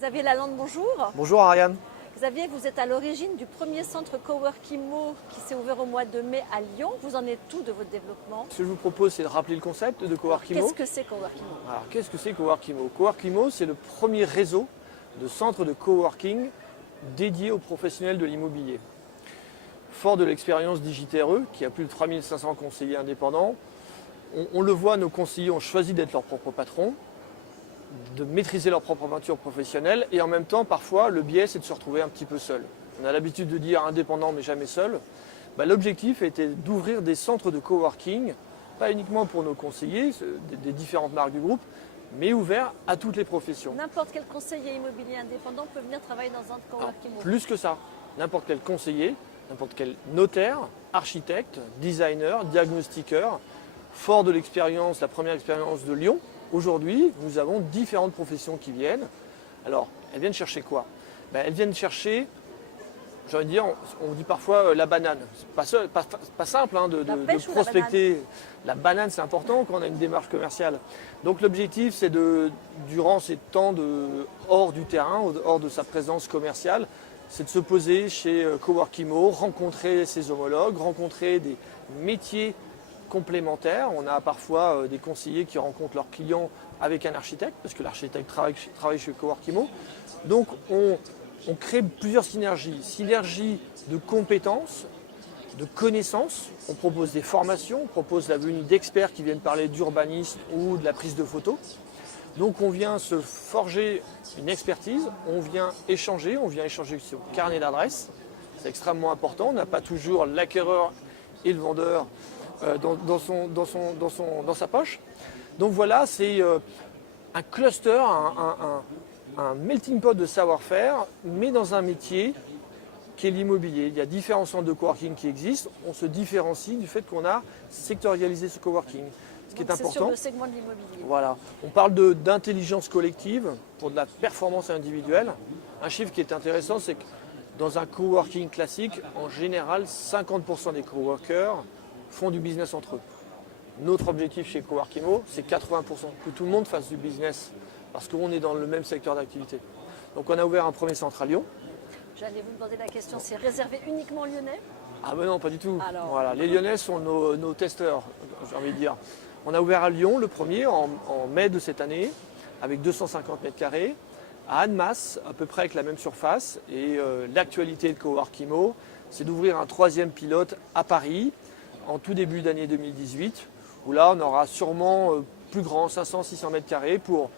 Xavier Lalande, bonjour. Bonjour Ariane. Xavier, vous êtes à l'origine du premier centre Coworkimo qui s'est ouvert au mois de mai à Lyon. Vous en êtes où de votre développement? Ce que je vous propose, c'est de rappeler le concept de Coworkimo. Qu'est-ce que c'est Coworkimo? Alors, qu'est-ce que c'est Coworkimo? Coworkimo, c'est le premier réseau de centres de coworking dédiés aux professionnels de l'immobilier. Fort de l'expérience DigiTRE, qui a plus de 3500 conseillers indépendants, on le voit, nos conseillers ont choisi d'être leurs propres patrons, de maîtriser leur propre aventure professionnelle et en même temps, parfois, le biais, c'est de se retrouver un petit peu seul. On a l'habitude de dire indépendant mais jamais seul. L'objectif était d'ouvrir des centres de coworking, pas uniquement pour nos conseillers des différentes marques du groupe, mais ouverts à toutes les professions. N'importe quel conseiller immobilier indépendant peut venir travailler dans un Coworkimo. Plus que ça, n'importe quel conseiller, n'importe quel notaire, architecte, designer, diagnostiqueur, fort de l'expérience, la première expérience de Lyon. Aujourd'hui, nous avons différentes professions qui viennent. Alors, elles viennent chercher quoi? Elles viennent chercher, j'ai envie de dire, on dit parfois la banane. C'est pas simple de prospecter. La banane, c'est important quand on a une démarche commerciale. Donc l'objectif, c'est durant ces temps hors du terrain, hors de sa présence commerciale, c'est de se poser chez Coworkimo, rencontrer ses homologues, rencontrer des métiers complémentaires. On a parfois des conseillers qui rencontrent leurs clients avec un architecte, parce que l'architecte travaille chez Coworkimo. Donc on crée plusieurs synergies. Synergie de compétences, de connaissances. On propose des formations, on propose la venue d'experts qui viennent parler d'urbanisme ou de la prise de photos. Donc on vient se forger une expertise, on vient échanger sur carnet d'adresses. C'est extrêmement important. On n'a pas toujours l'acquéreur et le vendeur dans sa poche. Donc voilà, c'est un cluster, un melting pot de savoir-faire, mais dans un métier qui est l'immobilier. Il y a différents centres de coworking qui existent. On se différencie du fait qu'on a sectorialisé ce coworking. Ce qui est important. C'est sur le segment de l'immobilier. Voilà. On parle d'intelligence collective pour de la performance individuelle. Un chiffre qui est intéressant, c'est que dans un coworking classique, en général, 50% des coworkers font du business entre eux. Notre objectif chez Coworkimo, c'est 80%, que tout le monde fasse du business, parce qu'on est dans le même secteur d'activité. Donc on a ouvert un premier centre à Lyon. J'allais vous demander la question, c'est réservé uniquement aux Lyonnais? Ah ben non, pas du tout. Alors... Voilà, les Lyonnais sont nos testeurs, j'ai envie de dire. On a ouvert à Lyon le premier en mai de cette année, avec 250 mètres carrés, à Annemasse, à peu près avec la même surface. Et l'actualité de Coworkimo, c'est d'ouvrir un troisième pilote à Paris, en tout début d'année 2018, où là on aura sûrement plus grand, 500-600 mètres carrés, pour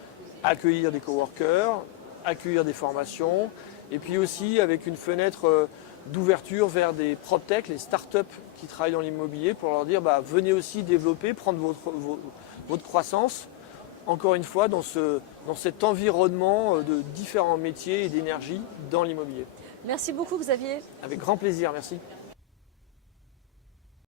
accueillir des coworkers, accueillir des formations, et puis aussi avec une fenêtre d'ouverture vers des proptech, les startups qui travaillent dans l'immobilier, pour leur dire venez aussi développer, prendre votre croissance, encore une fois dans cet environnement de différents métiers et d'énergie dans l'immobilier. Merci beaucoup Xavier. Avec grand plaisir, merci.